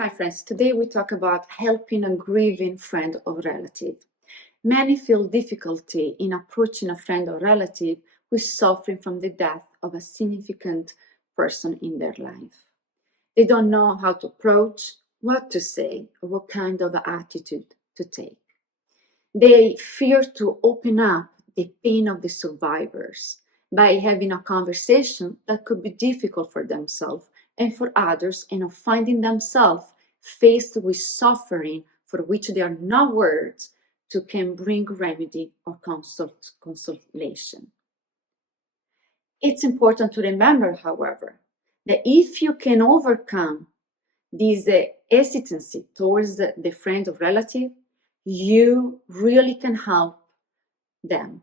Hi friends, today we talk about helping a grieving friend or relative. Many feel difficulty in approaching a friend or relative who is suffering from the death of a significant person in their life. They don't know how to approach, what to say, or what kind of attitude to take. They fear to open up the pain of the survivors by having a conversation that could be difficult for themselves and for others, and of finding themselves faced with suffering for which there are no words to can bring remedy or consolation. It's important to remember, however, that if you can overcome this hesitancy towards the friend or relative, you really can help them.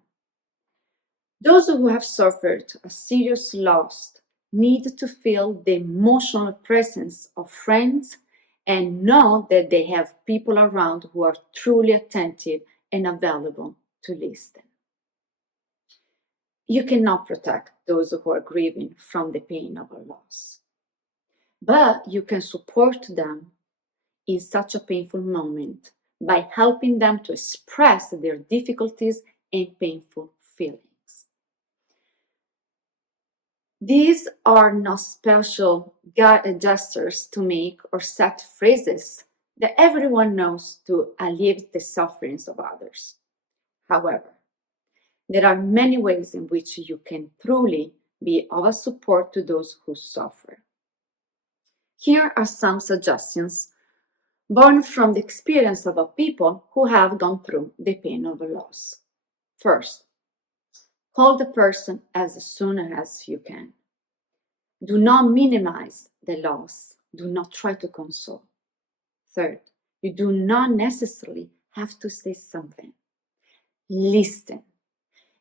Those who have suffered a serious loss need to feel the emotional presence of friends and know that they have people around who are truly attentive and available to listen. You cannot protect those who are grieving from the pain of a loss, but you can support them in such a painful moment by helping them to express their difficulties and painful feelings. These are not special gestures to make or set phrases that everyone knows to alleviate the sufferings of others. However, there are many ways in which you can truly be of a support to those who suffer. Here are some suggestions born from the experience of people who have gone through the pain of a loss. First, call the person as soon as you can. Do not minimize the loss. Do not try to console. Third, you do not necessarily have to say something. Listen.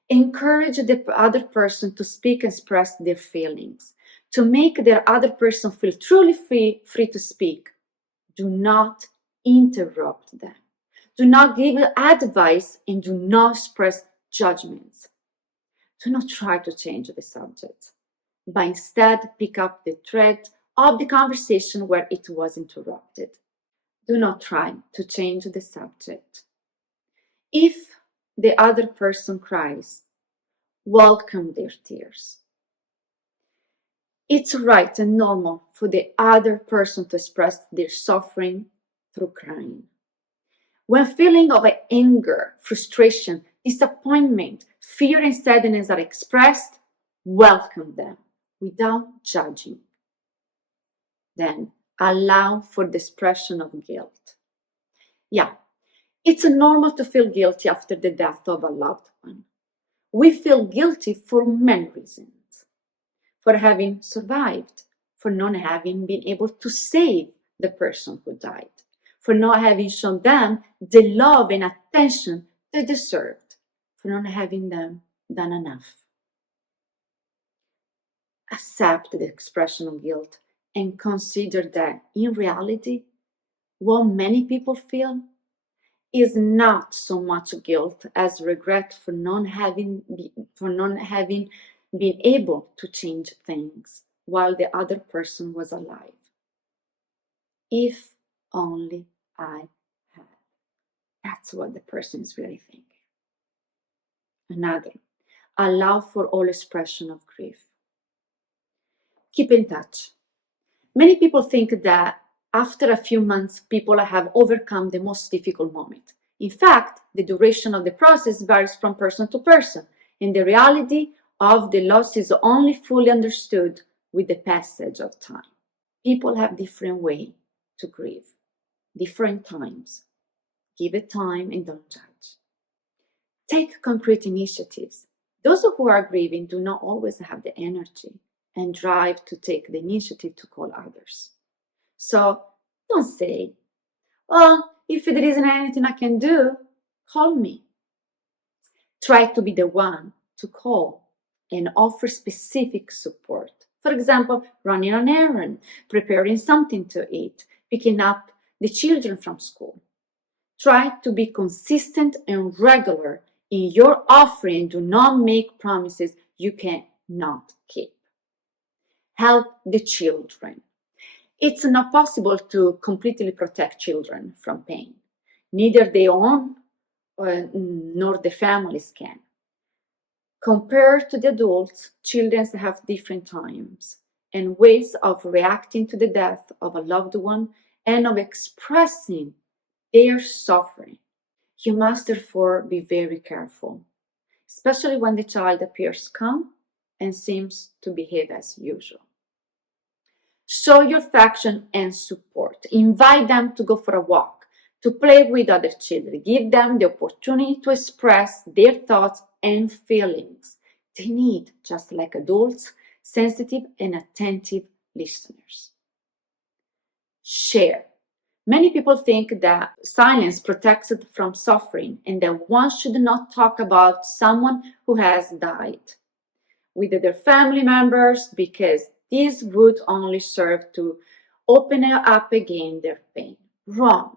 Encourage the other person to speak and express their feelings. To make the other person feel truly free to speak, do not interrupt them. Do not give advice and do not express judgments. Do not try to change the subject, but instead pick up the thread of the conversation where it was interrupted. Do not try to change the subject. If the other person cries, welcome their tears. It's right and normal for the other person to express their suffering through crying. When feelings of anger, frustration, disappointment, fear, and sadness are expressed, welcome them without judging. Then allow for the expression of guilt. Yeah, it's normal to feel guilty after the death of a loved one. We feel guilty for many reasons. For having survived, for not having been able to save the person who died, for not having shown them the love and attention they deserved, for not having them done enough. Accept the expression of guilt and consider that in reality, what many people feel is not so much guilt as regret for not having been able to change things while the other person was alive. If only I had. That's what the person is really thinking. Another, allow for all expression of grief. Keep in touch. Many people think that after a few months, people have overcome the most difficult moment. In fact, the duration of the process varies from person to person, and the reality of the loss is only fully understood with the passage of time. People have different ways to grieve, different times. Give it time and don't judge. Take concrete initiatives. Those who are grieving do not always have the energy and drive to take the initiative to call others. So don't say, well, if there isn't anything I can do, call me. Try to be the one to call and offer specific support. For example, running an errand, preparing something to eat, picking up the children from school. Try to be consistent and regular in your offering. Do not make promises you cannot keep. Help the children. It's not possible to completely protect children from pain. Neither their own nor the families can. Compared to the adults, children have different times and ways of reacting to the death of a loved one and of expressing their suffering. You must therefore be very careful, especially when the child appears calm and seems to behave as usual. Show your affection and support. Invite them to go for a walk, to play with other children. Give them the opportunity to express their thoughts and feelings. They need, just like adults, sensitive and attentive listeners. Share. Many people think that silence protects us from suffering and that one should not talk about someone who has died with their family members because this would only serve to open up again their pain. Wrong.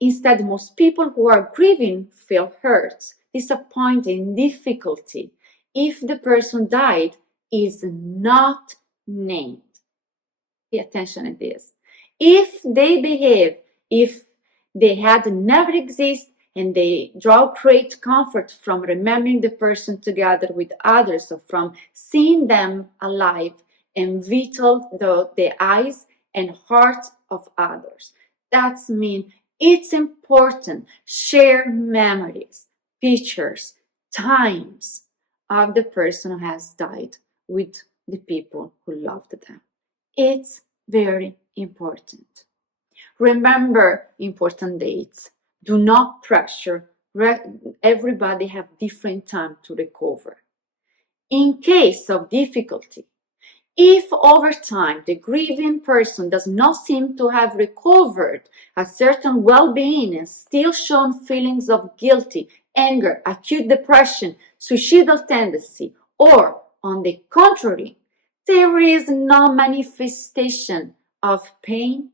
Instead, most people who are grieving feel hurt, disappointed, and difficulty if the person died is not named. Pay attention to this. If they behave, if they had never existed, and they draw great comfort from remembering the person together with others or from seeing them alive and vital the eyes and heart of others. That means it's important. Share memories, pictures, times of the person who has died with the people who loved them. It's very important. Remember important dates. Do not pressure. Everybody have different time to recover. In case of difficulty, if over time the grieving person does not seem to have recovered a certain well-being and still shown feelings of guilty, anger, acute depression, suicidal tendency, or on the contrary, there is no manifestation of pain,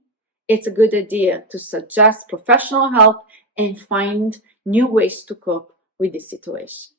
it's a good idea to suggest professional help and find new ways to cope with the situation.